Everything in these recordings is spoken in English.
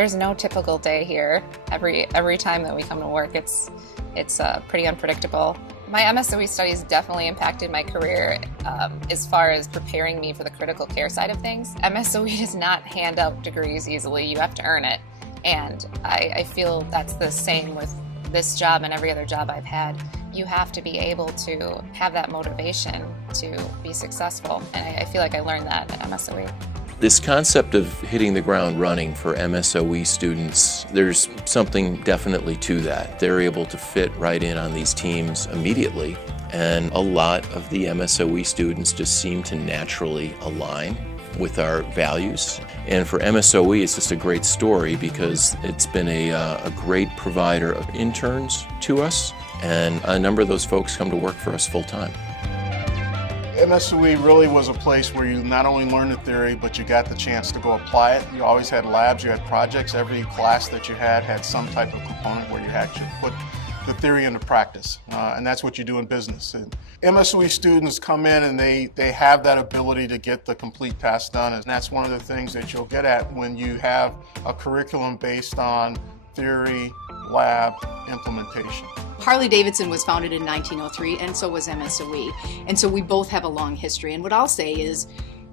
There's no typical day here. Every time that we come to work, it's pretty unpredictable. My MSOE studies definitely impacted my career as far as preparing me for the critical care side of things. MSOE does not hand out degrees easily. You have to earn it. And I feel that's the same with this job and every other job I've had. You have to be able to have that motivation to be successful. And I feel like I learned that at MSOE. This concept of hitting the ground running for MSOE students, there's something definitely to that. They're able to fit right in on these teams immediately, and a lot of the MSOE students just seem to naturally align with our values. And for MSOE, it's just a great story because it's been a great provider of interns to us, and a number of those folks come to work for us full time. MSOE really was a place where you not only learned the theory, but you got the chance to go apply it. You always had labs, you had projects. Every class that you had some type of component where you actually put the theory into practice, and that's what you do in business. And MSOE students come in and they have that ability to get the complete task done, and that's one of the things that you'll get at when you have a curriculum based on theory, lab, implementation. Harley-Davidson was founded in 1903, and so was MSOE. And so we both have a long history. And what I'll say is,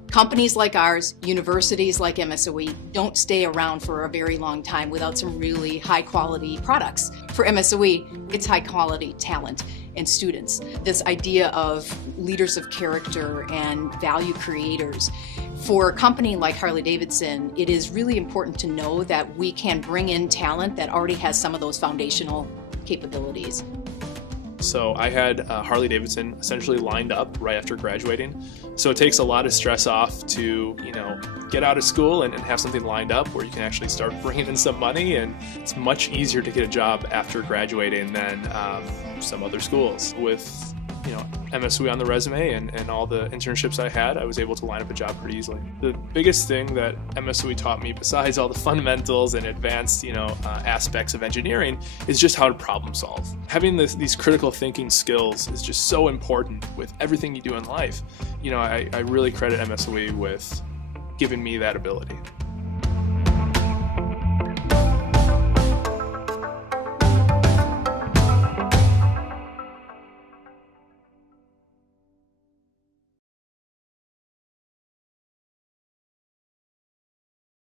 companies like ours, universities like MSOE, don't stay around for a very long time without some really high-quality products. For MSOE, it's high-quality talent and students. This idea of leaders of character and value creators. For a company like Harley-Davidson, it is really important to know that we can bring in talent that already has some of those foundational capabilities. So I had Harley-Davidson essentially lined up right after graduating. So it takes a lot of stress off to, get out of school and have something lined up where you can actually start bringing in some money, and it's much easier to get a job after graduating than some other schools. With MSOE on the resume and all the internships I had, I was able to line up a job pretty easily. The biggest thing that MSOE taught me, besides all the fundamentals and advanced aspects of engineering, is just how to problem solve. Having these critical thinking skills is just so important with everything you do in life. I really credit MSOE with giving me that ability.